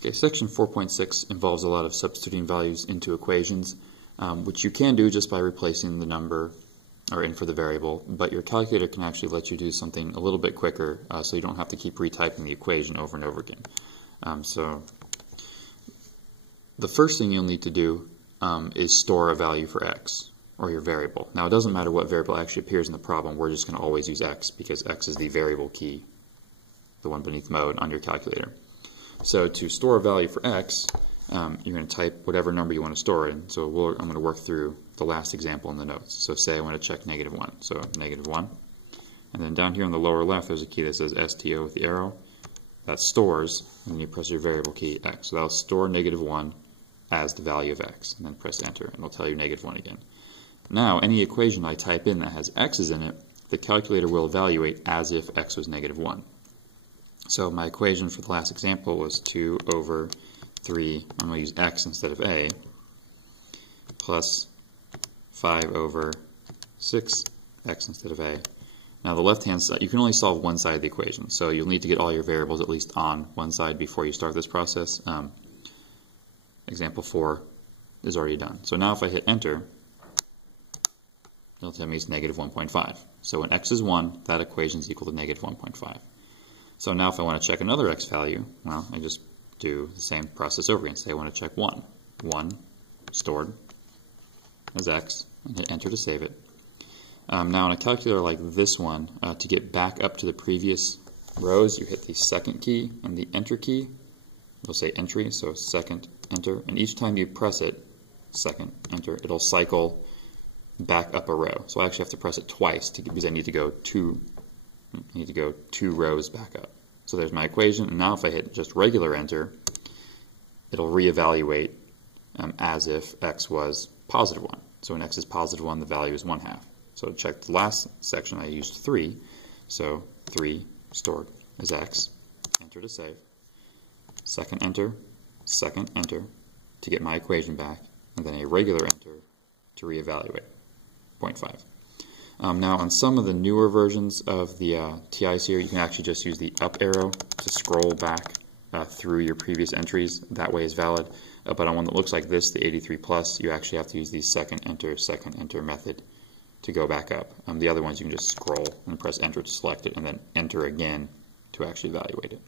Okay, section 4.6 involves a lot of substituting values into equations, which you can do just by replacing the number or in for the variable, but your calculator can actually let you do something a little bit quicker, so you don't have to keep retyping the equation over and over again. So the first thing you'll need to do is store a value for x, or your variable. Now it doesn't matter what variable actually appears in the problem, we're just going to always use x because x is the variable key, the one beneath mode on your calculator. So to store a value for x, you're going to type whatever number you want to store it in. So I'm going to work through the last example in the notes. So say I want to check -1, so -1. And then down here on the lower left there's a key that says STO with the arrow. That stores, and then you press your variable key x. So that'll store -1 as the value of x. And then press enter, and it'll tell you -1 again. Now any equation I type in that has x's in it, the calculator will evaluate as if x was -1. So my equation for the last example was 2 over 3, I'm going to use x instead of a, plus 5 over 6, x instead of a. Now the left-hand side, you can only solve one side of the equation, so you'll need to get all your variables at least on one side before you start this process. Example 4 is already done. So now if I hit enter, it'll tell me it's -1.5. So when x is 1, that equation is equal to -1.5. So now if I want to check another x value, well, I just do the same process over again. Say I want to check 1. 1 stored as x, and hit enter to save it. Now on a calculator like this one, to get back up to the previous rows, you hit the second key and the enter key. It'll say entry, so second, enter, and each time you press it, second, enter, it'll cycle back up a row. So I actually have to press it twice because I need to go two rows back up. So there's my equation, and now if I hit just regular enter, it'll reevaluate as if x was +1. So when x is +1, the value is 1/2. So to check the last section, I used 3. So 3 stored as x, enter to save, second enter to get my equation back, and then a regular enter to reevaluate, 0.5. Now on some of the newer versions of the TI series, you can actually just use the up arrow to scroll back through your previous entries. That way is valid. But on one that looks like this, the 83 Plus, you actually have to use the second enter method to go back up. The other ones you can just scroll and press enter to select it and then enter again to actually evaluate it.